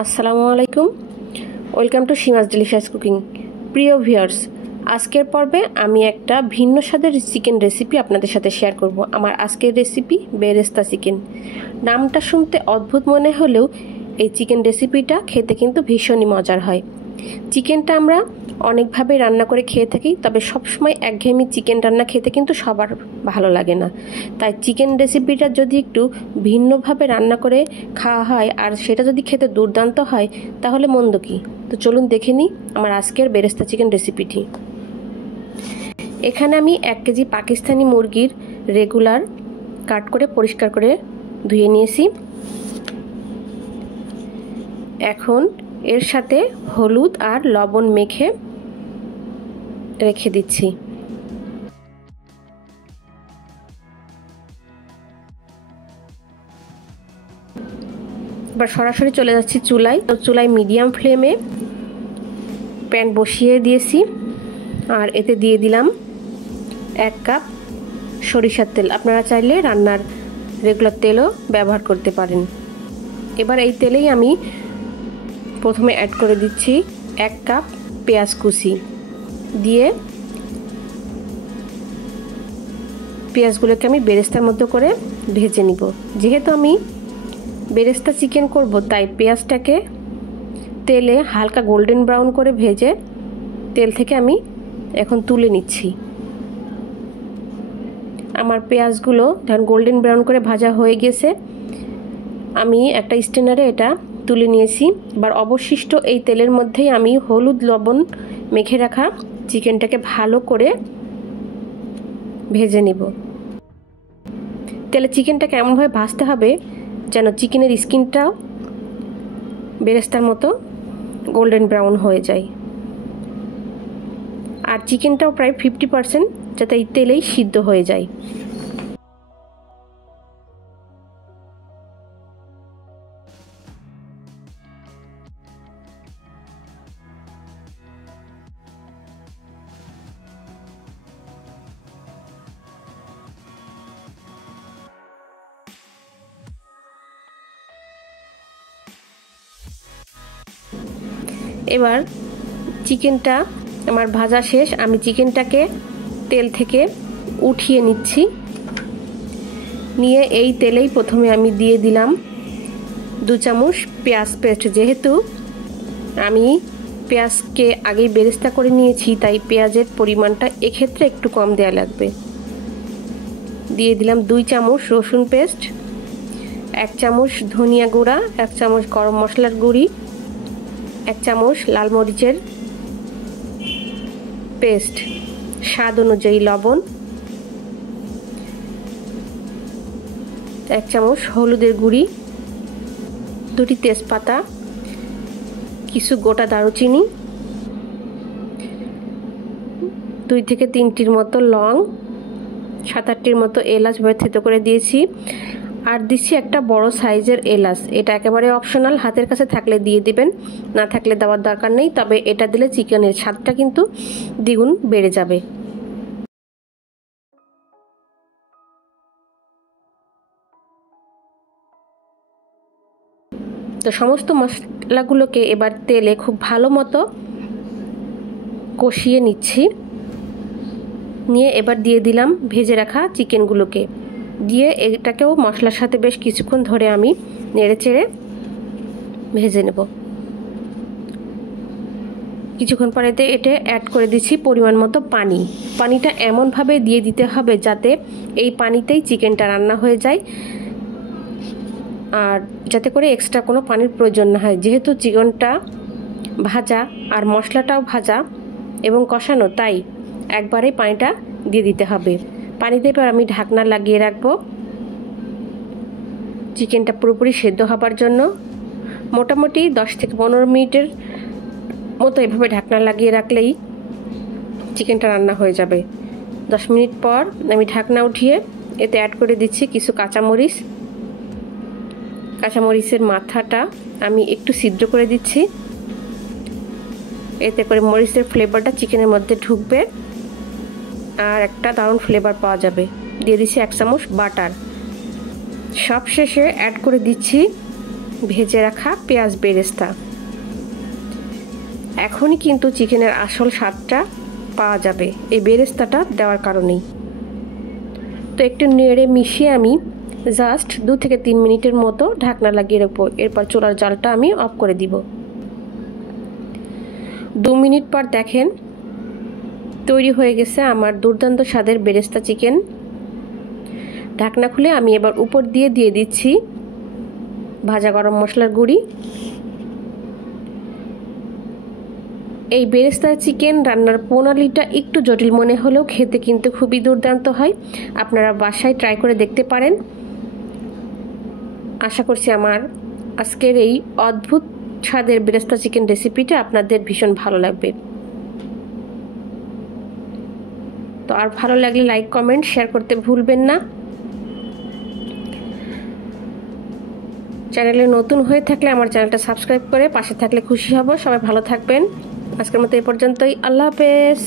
আসসালামু আলাইকুম, welcome to সীমাস delicious cooking. প্রিয় ভিউয়ার্স, আজকের পর্বে আমি একটা ভিন্ন স্বাদের চিকেন রেসিপি আপনাদের সাথে শেয়ার করব। আমার আজকের রেসিপি বেরেস্তা চিকেন। নামটা শুনতে অদ্ভুত মনে হলেও এই চিকেন রেসিপিটা খেতে কিন্তু ভীষণই মজার হয়। চিকেনটা আমরা অনেকভাবে রান্না করে খেয়ে থাকি, তবে সবসময় একঘেয়েমি চিকেন রান্না খেতে কিন্তু সবার ভালো লাগে না। তাই চিকেন রেসিপিটা যদি একটু ভিন্নভাবে রান্না করে খাওয়া হয় আর সেটা যদি খেতে দুর্দান্ত হয় তাহলে মন্দ কি। তো চলুন দেখে নিই আমার আজকের বেরেস্তা চিকেন রেসিপিটি। এখানে আমি 1 কেজি পাকিস্তানি মুরগির রেগুলার কাট করে পরিষ্কার করে ধুয়ে নিয়েছি। এখন এর সাথে হলুদ আর লবণ মেখে রেখে দিচ্ছি। এবার সরাসরি চলে যাচ্ছি চুলায় মিডিয়াম ফ্লেমে প্যান বসিয়ে দিয়েছি আর এতে দিয়ে দিলাম 1 কাপ সরিষার তেল। আপনারা চাইলে রান্নার রেগুলার তেলও ব্যবহার করতে পারেন। এবার এই তেলেই আমি প্রথমে অ্যাড করে দিচ্ছি 1 কাপ পেঁয়াজ কুচি দিয়ে পেঁয়াজগুলোকে আমি বেরেস্তার মধ্যে করে ভেজে নিব। যেহেতু আমি বেরেস্তা চিকেন করব তাই পেঁয়াজটাকে তেলে হালকা গোল্ডেন ব্রাউন করে ভেজে তেল থেকে আমি এখন তুলে নিচ্ছি। আমার পেঁয়াজগুলো যখন গোল্ডেন ব্রাউন করে ভাজা হয়ে গেছে আমি একটা স্ট্রেনারে এটা তুলে নিয়েছি। এবার অবশিষ্ট এই তেলের মধ্যেই আমি হলুদ লবণ মেখে রাখা চিকেনটাকে ভালো করে ভেজে নিব। তেলে চিকেনটাকে এমনভাবে ভাজতে হবে যেন চিকেনের স্কিনটাও বেরেস্তার মতো গোল্ডেন ব্রাউন হয়ে যায়, আর চিকেনটাও প্রায় 50% যাতে এই তেলেই সিদ্ধ হয়ে যায়। এবার চিকেনটা আমার ভাজা শেষ, আমি চিকেনটাকে তেল থেকে উঠিয়ে নিচ্ছি। নিয়ে এই তেলেই প্রথমে আমি দিয়ে দিলাম 2 চামচ পেঁয়াজ পেস্ট। যেহেতু আমি পেঁয়াজকে আগেই বেরেস্তা করে নিয়েছি তাই পেঁয়াজের পরিমাণটা এক্ষেত্রে একটু কম দেওয়া লাগবে। দিয়ে দিলাম 2 চামচ রসুন পেস্ট, 1 চামচ ধনিয়া গুঁড়া, 1 চামচ গরম মশলার গুঁড়ি, 1 চামচ লাল মরিচের পেস্ট, স্বাদ অনুযায়ী লবণ, 1 চামচ হলুদের গুঁড়ি, 2টি তেজপাতা, কিছু গোটা দারুচিনি, 2 থেকে 3টির মতো লং, 7-8টির মতো এলাচ থেতো করে দিয়েছি। আর দিচ্ছি একটা বড় সাইজের এলাচ। এটা একেবারে অপশনাল, হাতের কাছে থাকলে দিয়ে দিবেন, না থাকলে দেওয়ার দরকার নেই। তবে এটা দিলে চিকেনের স্বাদটা কিন্তু দ্বিগুণ বেড়ে যাবে। তো সমস্ত মশলাগুলোকে এবার তেলে খুব ভালো মতো কষিয়ে নিচ্ছি। নিয়ে এবার দিয়ে দিলাম ভেজে রাখা চিকেনগুলোকে, দিয়ে এটাকেও মশলার সাথে বেশ কিছুক্ষণ ধরে আমি নেড়েচেড়ে ভেজে নেব। কিছুক্ষণ পরে এটা অ্যাড করে দিচ্ছি পরিমাণ মতো পানি। পানিটা এমনভাবে দিয়ে দিতে হবে যাতে এই পানিতেই চিকেনটা রান্না হয়ে যায়, আর যাতে করে এক্সট্রা কোনো পানির প্রয়োজন না হয়। যেহেতু চিকেনটা ভাজা আর মশলাটাও ভাজা এবং কষানো, তাই একবারেই পানিটা দিয়ে দিতে হবে। পানি দিয়ে এবার আমি ঢাকনা লাগিয়ে রাখবো চিকেনটা পুরোপুরি সেদ্ধ হবার জন্য। মোটামুটি 10 থেকে 15 মিনিটের মতো এভাবে ঢাকনা লাগিয়ে রাখলেই চিকেনটা রান্না হয়ে যাবে। 10 মিনিট পর আমি ঢাকনা উঠিয়ে এতে অ্যাড করে দিচ্ছি কিছু কাঁচামরিচ। কাঁচামরিচের মাথাটা আমি একটু ছিদ্র করে দিচ্ছি, এতে করে মরিচের ফ্লেভারটা চিকেনের মধ্যে ঢুকবে আর একটা দারুণ ফ্লেভার পাওয়া যাবে। দিয়ে দিচ্ছি 1 চামচ বাটার। সবশেষে অ্যাড করে দিচ্ছি ভেজে রাখা পেঁয়াজ বেরেস্তা। এখনই কিন্তু চিকেনের আসল স্বাদটা পাওয়া যাবে এই বেরেস্তাটা দেওয়ার কারণেই। তো একটু নেড়ে মিশিয়ে আমি জাস্ট 2 থেকে 3 মিনিটের মতো ঢাকনা লাগিয়ে রাখবো। এরপর চুলার জালটা আমি অফ করে দিব। 2 মিনিট পর দেখেন তৈরি হয়ে গেছে আমার দুর্দান্ত স্বাদের বেরেস্তা চিকেন। ঢাকনা খুলে আমি এবার উপর দিয়ে দিচ্ছি ভাজা গরম মশলার গুঁড়ি। এই বেরেস্তা চিকেন রান্নার প্রণালীটা একটু জটিল মনে হলেও খেতে কিন্তু খুবই দুর্দান্ত হয়। আপনারা বাসায় ট্রাই করে দেখতে পারেন। আশা করছি আমার আজকের এই অদ্ভুত স্বাদের বেরেস্তা চিকেন রেসিপিটা আপনাদের ভীষণ ভালো লাগবে। তো আর ভালো লাগলে লাইক কমেন্ট শেয়ার করতে ভুলবেন না। চ্যানেলে নতুন হয়ে থাকলে আমার চ্যানেলটা সাবস্ক্রাইব করে পাশে থাকলে খুশি হব। সবাই ভালো থাকবেন। আজকের মতো এই পর্যন্তই। আল্লাহ হাফেজ।